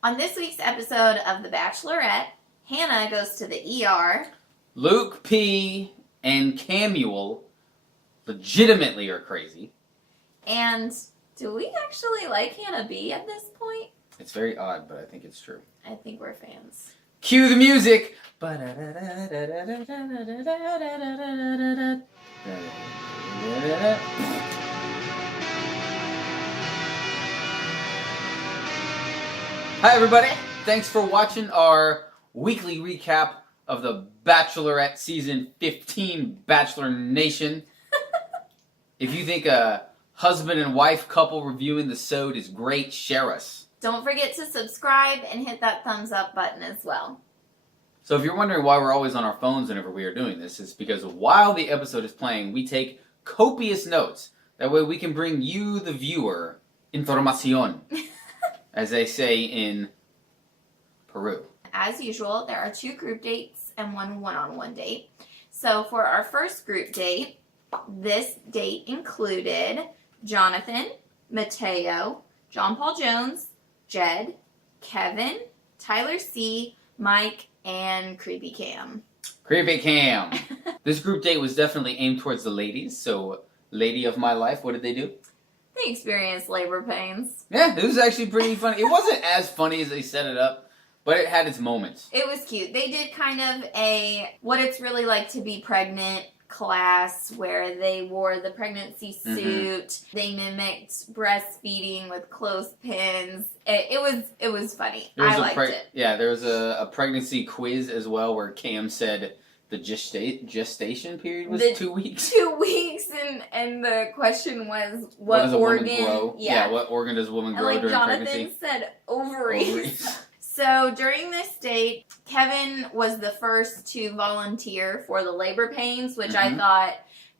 On this week's episode of The Bachelorette, Hannah goes to the ER. Luke P. and Camuel legitimately are crazy. And do we actually like Hannah B at this point? It's very odd, but I think it's true. I think we're fans. Cue the music! Hi everybody! Thanks for watching our weekly recap of the Bachelorette Season 15 Bachelor Nation. If you think a husband and wife couple reviewing the sode is great, share us. Don't forget to subscribe and hit that thumbs up button as well. So if you're wondering why we're always on our phones whenever we are doing this, it's because while the episode is playing, we take copious notes. That way we can bring you, the viewer, información, as they say in Peru. As usual, there are 2 group dates and 1 one-on-one date. So for our first group date, this date included Jonathan, Mateo, John Paul Jones, Jed, Kevin, Tyler C., Mike, and Creepy Cam. Creepy Cam! This group date was definitely aimed towards the ladies, so lady of my life, what did they do? They experienced labor pains. Yeah, it was actually pretty funny. It wasn't as funny as they set it up, but it had its moments. It was cute. They did kind of a what it's really like to be pregnant class where they wore the pregnancy suit. They mimicked breastfeeding with clothespins. It was funny. I liked it. Yeah, there was a pregnancy quiz as well where Cam said the gestation period was 2 weeks. 2 weeks, and the question was what does organ? A woman grow? Yeah, what organ does a woman grow during Jonathan pregnancy? said ovaries. So during this date, Kevin was the first to volunteer for the labor pains, which I thought,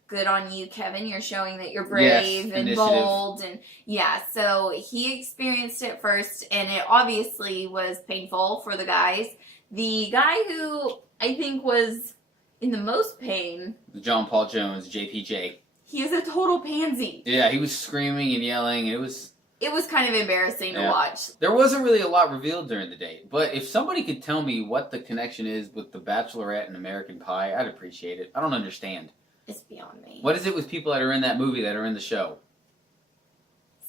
good on you, Kevin. You're showing that you're brave and bold. And yeah, so he experienced it first, and it obviously was painful for the guys. The guy who I think was in the most pain, John Paul Jones, JPJ. he was a total pansy. Yeah, he was screaming and yelling. It was kind of embarrassing to watch. There wasn't really a lot revealed during the date, but if somebody could tell me what the connection is with The Bachelorette and American Pie, I'd appreciate it. I don't understand. It's beyond me. What is it with people that are in that movie that are in the show?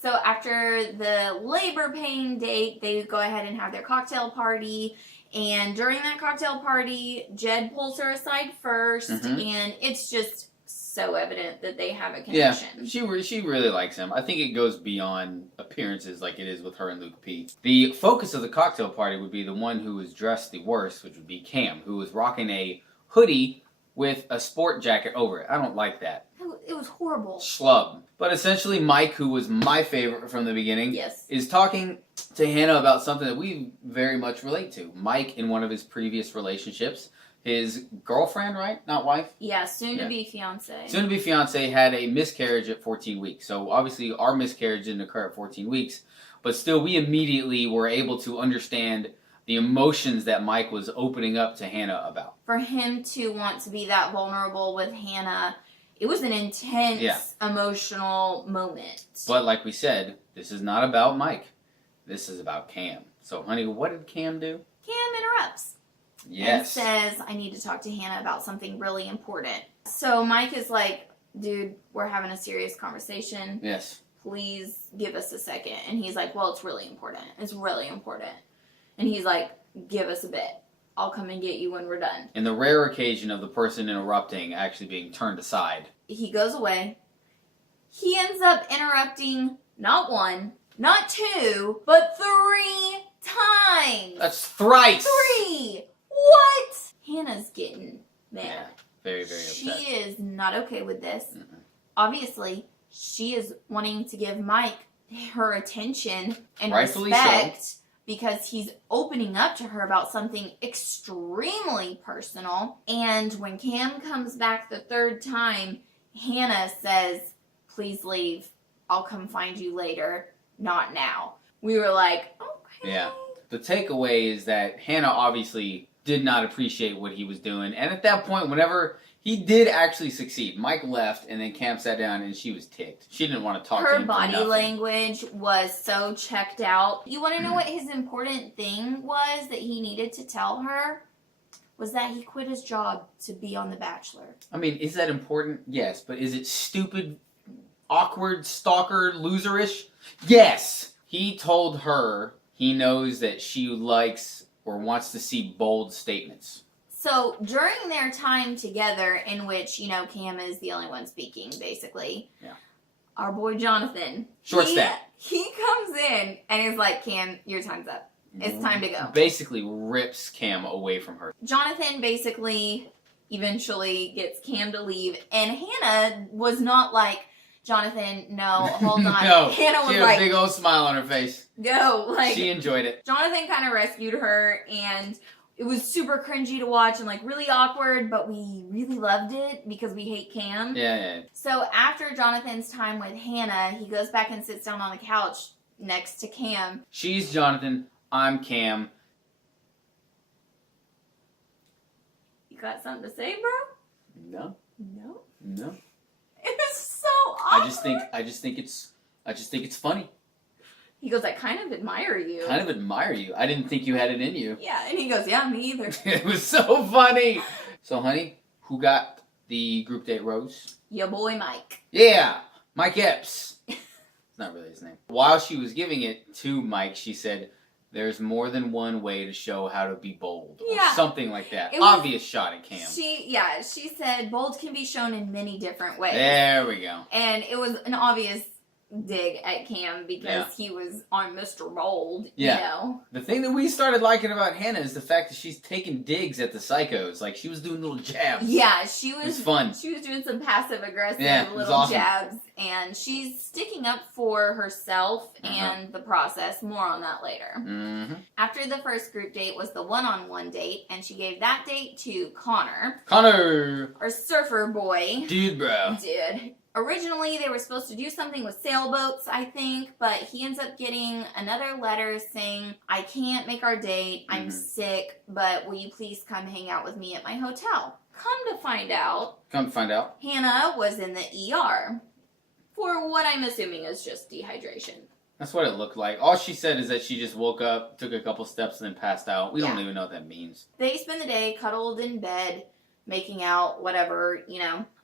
So after the labor pain date, they go ahead and have their cocktail party. And during that cocktail party, Jed pulls her aside first, and it's just so evident that they have a connection. Yeah, she really likes him. I think it goes beyond appearances like it is with her and Luke P. The focus of the cocktail party would be the one who was dressed the worst, which would be Cam, who was rocking a hoodie with a sport jacket over it. I don't like that. It was horrible. Schlub. But essentially Mike, who was my favorite from the beginning, is talking to Hannah about something that we very much relate to. Mike, in one of his previous relationships, his girlfriend, right? Not wife? Yeah, soon-to-be fiance. Soon-to-be fiance had a miscarriage at 14 weeks. So obviously our miscarriage didn't occur at 14 weeks. But still, we immediately were able to understand the emotions that Mike was opening up to Hannah about. For him to want to be that vulnerable with Hannah, it was an intense, emotional moment. But like we said, this is not about Mike. This is about Cam. So, honey, what did Cam do? Cam interrupts. Yes. And says, I need to talk to Hannah about something really important. So Mike is like, dude, we're having a serious conversation. Yes. Please give us a second. And he's like, well, it's really important. It's really important. And he's like, give us a bit. I'll come and get you when we're done. In the rare occasion of the person interrupting actually being turned aside. He goes away. He ends up interrupting not 1, not 2, but 3 times. That's thrice. 3! What? Hannah's getting mad. Yeah, very, very upset. She is not okay with this. Obviously, she is wanting to give Mike her attention and Rightfully respect so. Because he's opening up to her about something extremely personal. And when Cam comes back the 3rd time, Hannah says, please leave. I'll come find you later. Not now. We were like, okay. Yeah. The takeaway is that Hannah obviously did not appreciate what he was doing. And at that point, whenever he did actually succeed, Mike left, and then Cam sat down, and she was ticked. She didn't want to talk to him. Her body language was so checked out. You want to know what his important thing was that he needed to tell her? Was that he quit his job to be on The Bachelor. I mean, is that important? Yes. But is it stupid, awkward, stalker, loserish? Yes. He told her he knows that she likes or wants to see bold statements. So, during their time together, in which, Cam is the only one speaking, basically, our boy Jonathan, Short stack. He comes in and is like, Cam, your time's up. It's time to go. Basically rips Cam away from her. Jonathan basically eventually gets Cam to leave, and Hannah was not like, Jonathan, no, hold on. No, Hannah was she had a big old smile on her face. Go. She enjoyed it. Jonathan kind of rescued her, and it was super cringy to watch and really awkward, but we really loved it because we hate Cam. Yeah. So after Jonathan's time with Hannah, he goes back and sits down on the couch next to Cam. She's Jonathan. I'm Cam. You got something to say, bro? No. No. It was so awkward. I just think it's funny. He goes, I kind of admire you. I didn't think you had it in you. Yeah, and he goes, yeah, me either. It was so funny. So, honey, who got the group date rose? Your boy Mike. Yeah, Mike Epps. It's not really his name. While she was giving it to Mike, she said, there's more than one way to show how to be bold. Or something like that. Obvious shot at Cam. She said bold can be shown in many different ways. There we go. And it was an obvious dig at Cam because he was on Mr. Bold, you know. The thing that we started liking about Hannah is the fact that she's taking digs at the psychos. Like, she was doing little jabs. Yeah, she was. It was fun. She was doing some passive-aggressive little awesome. jabs, and she's sticking up for herself and the process. More on that later. Mm-hmm. After the first group date was the one-on-one date, and she gave that date to Connor. Our surfer boy. Dude, bro. Originally, they were supposed to do something with sailboats, I think, but he ends up getting another letter saying, I can't make our date, I'm sick, but will you please come hang out with me at my hotel? Come to find out, Hannah was in the ER for what I'm assuming is just dehydration. That's what it looked like. All she said is that she just woke up, took a couple steps, and then passed out. We don't even know what that means. They spend the day cuddled in bed, making out, whatever,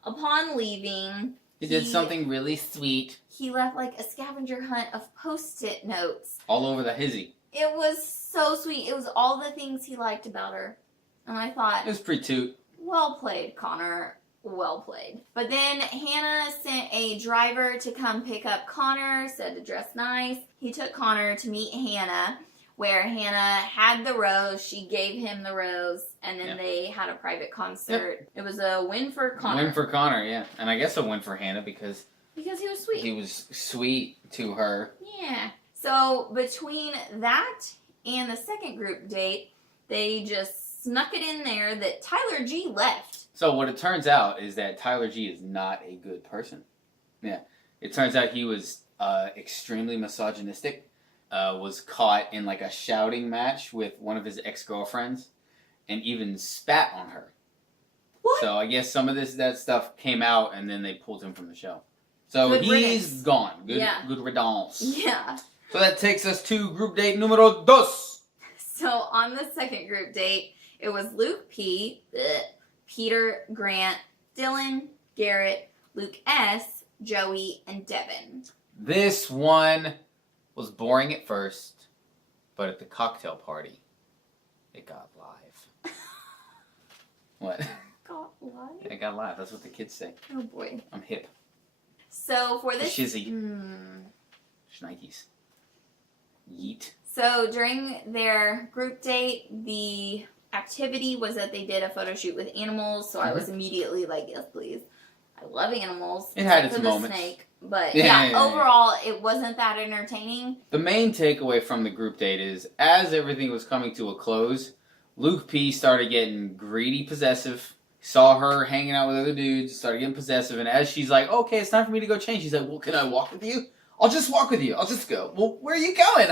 Upon leaving... He did something really sweet. He left a scavenger hunt of Post-it notes. All over the hizzy. It was so sweet. It was all the things he liked about her. And I thought... It was pretty toot. Well played, Connor. Well played. But then Hannah sent a driver to come pick up Connor, said to dress nice. He took Connor to meet Hannah, where Hannah had the rose. She gave him the rose, and then they had a private concert. Yep. It was a win for Connor. Win for Connor, yeah. And I guess a win for Hannah because he was sweet. He was sweet to her. Yeah. So between that and the second group date, they just snuck it in there that Tyler G left. So what it turns out is that Tyler G is not a good person. Yeah. It turns out he was extremely misogynistic. Was caught in a shouting match with one of his ex-girlfriends and even spat on her. What? So I guess some of that stuff came out and then they pulled him from the show. So he's gone. Good riddance. Yeah. So that takes us to group date numero dos. So on the second group date, it was Luke P, Peter, Grant, Dylan, Garrett, Luke S, Joey, and Devin. This one was boring at first, but at the cocktail party, it got live. What? Got live? Yeah, it got live. That's what the kids say. Oh boy. I'm hip. So for this... Shizzy. Schnikes. Yeet. So during their group date, the activity was that they did a photo shoot with animals, so I was immediately like, yes, please. I love animals. It had its moments. Snake. But overall, it wasn't that entertaining. The main takeaway from the group date is, as everything was coming to a close, Luke P started getting greedy, possessive. Saw her hanging out with other dudes, started getting possessive, and as she's like, okay, it's time for me to go change, he's like, well, can I walk with you? I'll just walk with you. I'll just go. Well, where are you going?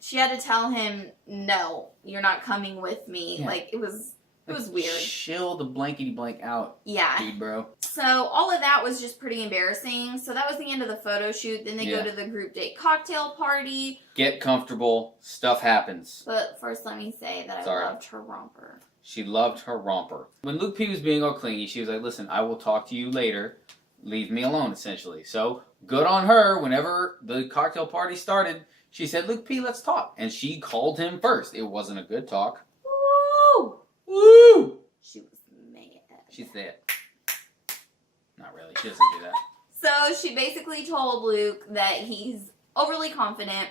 She had to tell him, no, you're not coming with me. Yeah. Like, it was weird. Chill the blankety blank out. Yeah. Dude, bro. So all of that was just pretty embarrassing. So that was the end of the photo shoot. Then they go to the group date cocktail party. Get comfortable. Stuff happens. But first, let me say that I loved her romper. She loved her romper. When Luke P was being all clingy, she was like, listen, I will talk to you later. Leave me alone, essentially. So, good on her. Whenever the cocktail party started, she said, Luke P, let's talk. And she called him first. It wasn't a good talk. Woo! Woo! She was mad. She's there. Not really. She doesn't do that. So, she basically told Luke that he's overly confident,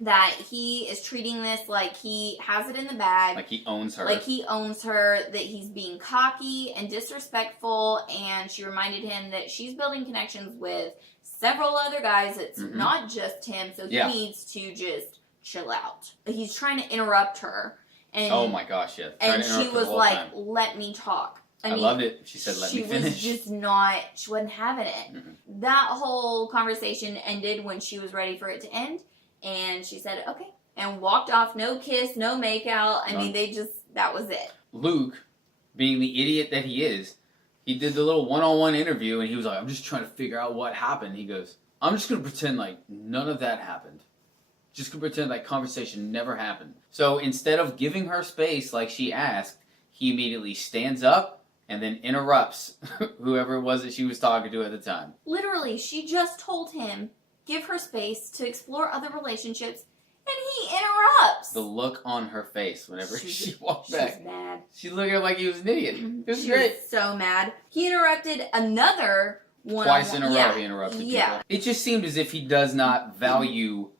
that he is treating this like he has it in the bag. Like he owns her. Like he owns her, that he's being cocky and disrespectful, and she reminded him that she's building connections with several other guys. It's not just him, so he needs to just chill out. He's trying to interrupt her. And, oh my gosh, yeah. And she was like, let me talk. I mean, loved it. She said, let me finish. She was just not, she wasn't having it. That whole conversation ended when she was ready for it to end. And she said, okay. And walked off. No kiss, no makeout. I mean, that was it. Luke, being the idiot that he is, he did the little one-on-one interview, and he was like, I'm just trying to figure out what happened. He goes, I'm just going to pretend like none of that happened. Just going to pretend that conversation never happened. So instead of giving her space like she asked, he immediately stands up and then interrupts whoever it was that she was talking to at the time. Literally, she just told him, give her space to explore other relationships, and he interrupts. The look on her face whenever she walked back. She's mad. She looked at him like he was an idiot. It was she great. Was so mad. He interrupted another one. Twice in a row he interrupted people. It just seemed as if he does not value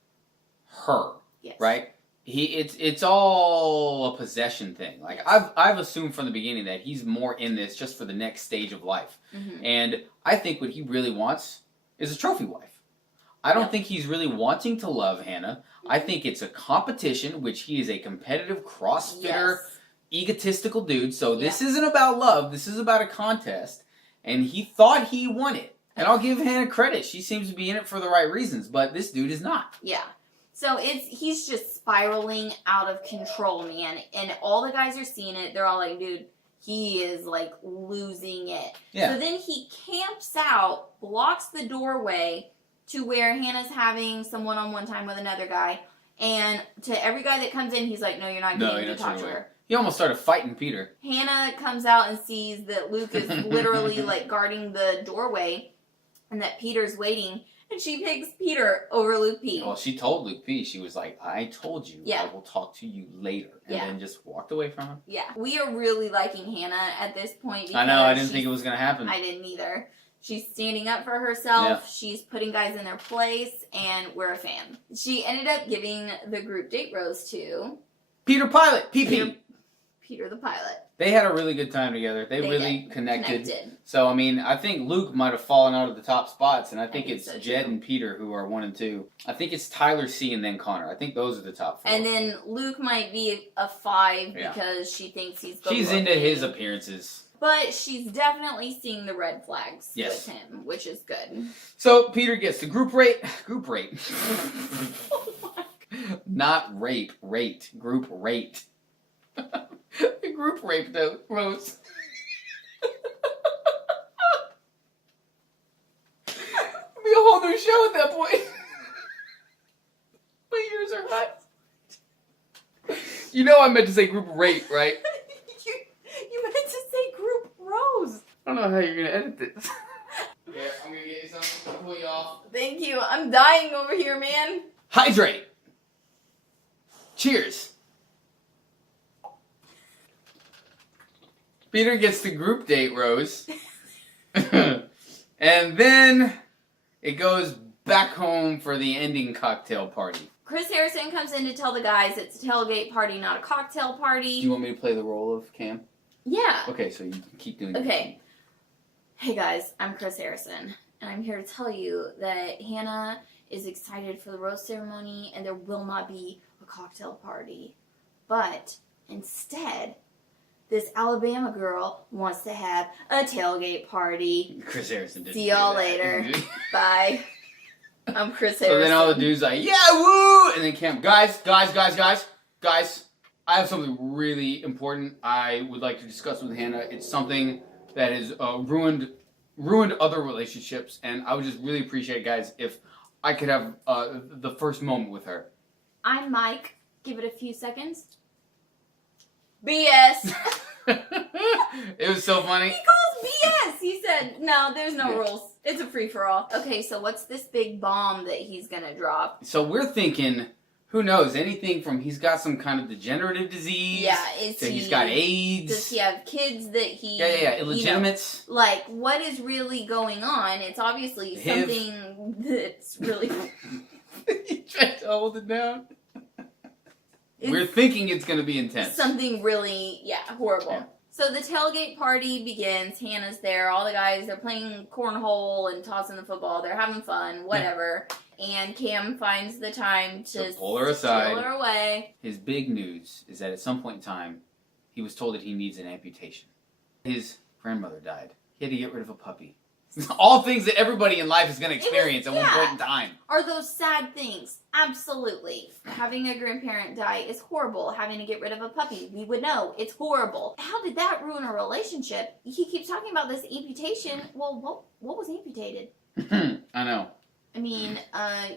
her. Yes. Right? It's all a possession thing. Like I've assumed from the beginning that he's more in this just for the next stage of life. And I think what he really wants is a trophy wife. I don't think he's really wanting to love Hannah. I think it's a competition, which he is a competitive crossfitter, egotistical dude. So this isn't about love. This is about a contest. And he thought he won it. And I'll give Hannah credit. She seems to be in it for the right reasons. But this dude is not. Yeah. So he's just spiraling out of control, man. And all the guys are seeing it. They're all like, dude, he is like losing it. Yeah. So then he camps out, blocks the doorway to where Hannah's having some one-on-one time with another guy. And to every guy that comes in, he's like, no, you're not getting to talk to her. He almost started fighting Peter. Hannah comes out and sees that Luke is literally like guarding the doorway and that Peter's waiting. And she picks Peter over Luke P. Well, she told Luke P. She was like, I told you I will talk to you later. And then just walked away from him. Yeah. We are really liking Hannah at this point. I know. I didn't think it was going to happen. I didn't either. She's standing up for herself. Yeah. She's putting guys in their place. And we're a fan. She ended up giving the group date rose to Peter Pilot. PP. Peter the Pilot. They had a really good time together. They really connected. So, I mean, I think Luke might have fallen out of the top spots, and I think it's so Jed and Peter who are 1 and 2. I think it's Tyler C and then Connor. I think those are the top 4. And then Luke might be a 5 because she thinks he's good. She's into his appearances. But she's definitely seeing the red flags with him, which is good. So, Peter gets the group rate. Group rate. Oh my God. Not rape. Rate. Group rate. Group rape, though, Rose. It'll be a whole new show at that point. My ears are hot. You know I meant to say group rape, right? you meant to say group rose. I don't know how you're going to edit this. Yeah, I'm going to get you something to pull you off. Thank you. I'm dying over here, man. Hydrate. Cheers. Peter gets the group date rose. And then it goes back home for the ending cocktail party. Chris Harrison comes in to tell the guys it's a tailgate party, not a cocktail party. Do you want me to play the role of Cam? Yeah. Okay, so you can keep doing it. Okay. Hey guys, I'm Chris Harrison, and I'm here to tell you that Hannah is excited for the rose ceremony, and there will not be a cocktail party. But instead, this Alabama girl wants to have a tailgate party. Chris Harrison didn't. See y'all later. Bye. I'm Chris So Harrison. then all the dudes like, yeah, woo! And then Cam, guys, I have something really important I would like to discuss with Hannah. It's something that has ruined other relationships, and I would just really appreciate, guys, if I could have the first moment with her. I'm Mike. Give it a few seconds. BS. It was so funny. He calls BS. He said, no, there's no rules. It's a free-for-all. Okay, so what's this big bomb that he's going to drop? So we're thinking, who knows, anything from he's got some kind of degenerative disease. Yeah, he's got AIDS. Does he have kids that he... Yeah, illegitimate. Like, what is really going on? It's obviously something that's really... He tried to hold it down. We're thinking it's going to be intense. Something really, horrible. Yeah. So the tailgate party begins. Hannah's there. All the guys, they're playing cornhole and tossing the football. They're having fun, whatever. And Cam finds the time to pull her aside. Pull her away. His big news is that at some point in time, he was told that he needs an amputation. His grandmother died. He had to get rid of a puppy. All things that everybody in life is going to experience at one point in time. Are those sad things? Absolutely. Having a grandparent die is horrible. Having to get rid of a puppy, we would know. It's horrible. How did that ruin a relationship? He keeps talking about this amputation. Well, what was amputated? I know. I mean,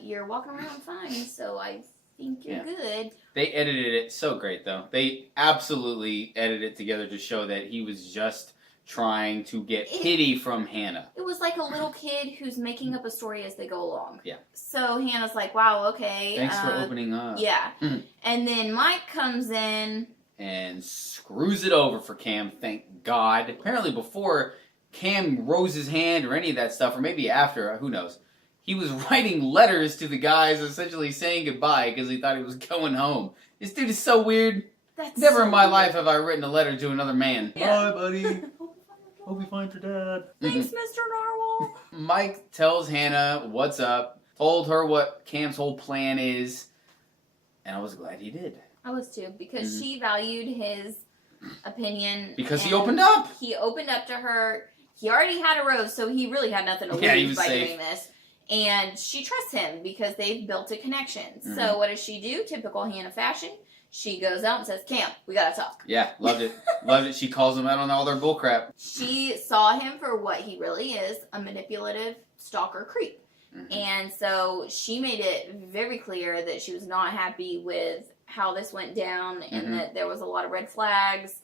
you're walking around fine, so I think you're good. They edited it so great, though. They absolutely edited it together to show that he was just trying to get pity from Hannah. It was like a little kid who's making up a story as they go along. Yeah. So Hannah's like, wow, okay. Thanks for opening up. Yeah. And then Mike comes in. And screws it over for Cam, thank God. Apparently before Cam rose his hand or any of that stuff, or maybe after, who knows, he was writing letters to the guys essentially saying goodbye because he thought he was going home. This dude is so weird. Never in my life have I written a letter to another man. Bye, buddy. Hope you find your dad. Thanks, Mr. Narwhal. Mike tells Hannah what's up, told her what Cam's whole plan is, and I was glad he did. I was too, because she valued his opinion. Because he opened up. He opened up to her. He already had a rose, so he really had nothing to lose by doing this. And she trusts him because they've built a connection. So what does she do? Typical Hannah fashion. She goes out and says, Cam, we gotta talk. Yeah, loved it. Loved it. She calls him out on all their bullcrap. She saw him for what he really is, a manipulative stalker creep. And so she made it very clear that she was not happy with how this went down and that there was a lot of red flags.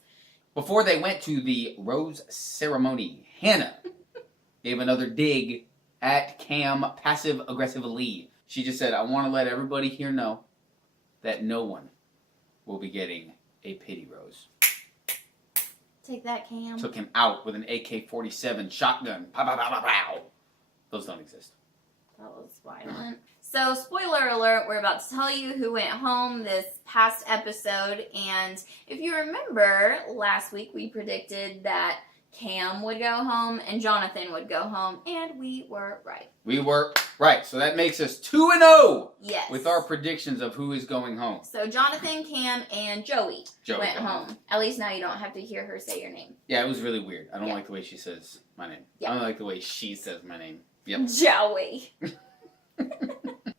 Before they went to the rose ceremony, Hannah gave another dig at Cam passive-aggressively. She just said, I want to let everybody here know that no one will be getting a pity rose. Take that, Cam. Took him out with an AK-47 shotgun. Pow, pow, pow, pow, pow. Those don't exist. That was violent. So, spoiler alert, we're about to tell you who went home this past episode. And if you remember, last week we predicted that Cam would go home and Jonathan would go home. And we were right. We were right. So that makes us 2-0. Yes. With our predictions of who is going home. So Jonathan, Cam, and Joey went home. At least now you don't have to hear her say your name. Yeah, it was really weird. I don't like the way she says my name. I don't like the way she says my name. Yep. Joey.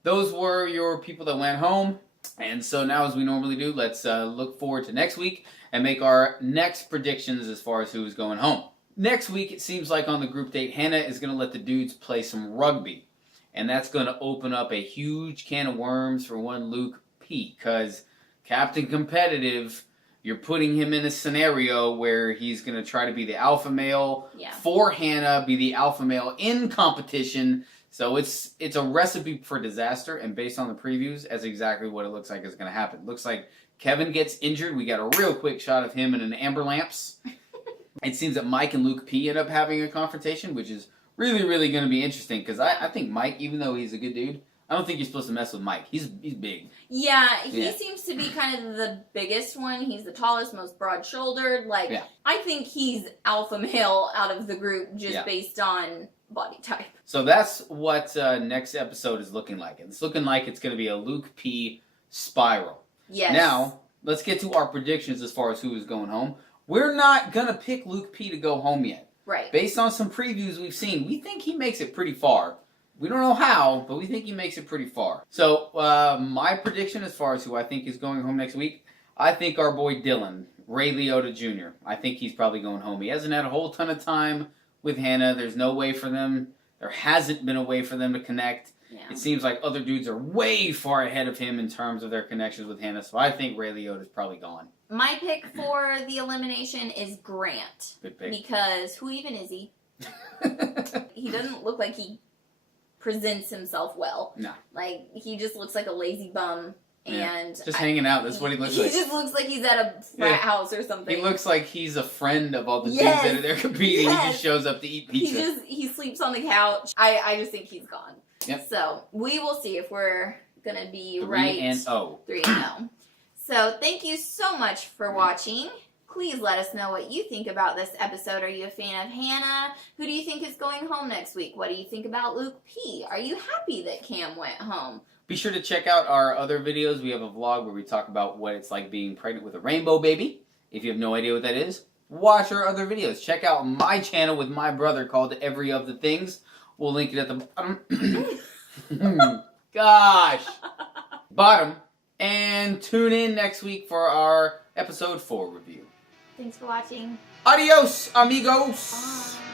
Those were your people that went home. And so now, as we normally do, let's look forward to next week and make our next predictions as far as who is going home. Next week, it seems like on the group date, Hannah is going to let the dudes play some rugby. And that's going to open up a huge can of worms for one Luke P. Because Captain Competitive, you're putting him in a scenario where he's going to try to be the alpha male for Hannah, be the alpha male in competition. So it's a recipe for disaster, and based on the previews, that's exactly what it looks like is going to happen. Looks like Kevin gets injured. We got a real quick shot of him in an amber lamps. It seems that Mike and Luke P end up having a confrontation, which is really, really going to be interesting, because I think Mike, even though he's a good dude, I don't think you're supposed to mess with Mike. He's big. Yeah, he seems to be kind of the biggest one. He's the tallest, most broad-shouldered. I think he's alpha male out of the group just based on body type. So that's what next episode is looking like. It's looking like it's going to be a Luke P spiral. Yes. Now, let's get to our predictions as far as who is going home. We're not going to pick Luke P to go home yet. Right. Based on some previews we've seen, we think he makes it pretty far. We don't know how, but we think he makes it pretty far. So, my prediction as far as who I think is going home next week, I think our boy Dylan, Ray Liotta Jr., I think he's probably going home. He hasn't had a whole ton of time with Hannah. There hasn't been a way for them to connect. Yeah. It seems like other dudes are way far ahead of him in terms of their connections with Hannah, so I think Ray Liotta's probably gone. My pick for the elimination is Grant. Good pick. Because who even is he? He doesn't look like he presents himself well. No. Like, he just looks like a lazy bum. And just hanging out, that's what he looks like. He just looks like he's at a frat house or something. He looks like he's a friend of all the dudes that are there competing. He just shows up to eat pizza. He sleeps on the couch. I just think he's gone. Yep. So, we will see if we're going to be 3 right. 3-0. 3-0. So, thank you so much for watching. Please let us know what you think about this episode. Are you a fan of Hannah? Who do you think is going home next week? What do you think about Luke P? Are you happy that Cam went home? Be sure to check out our other videos. We have a vlog where we talk about what it's like being pregnant with a rainbow baby. If you have no idea what that is, watch our other videos. Check out my channel with my brother called Every of the Things. We'll link it at the bottom. And tune in next week for our episode 4 review. Thanks for watching. Adios, amigos. Bye.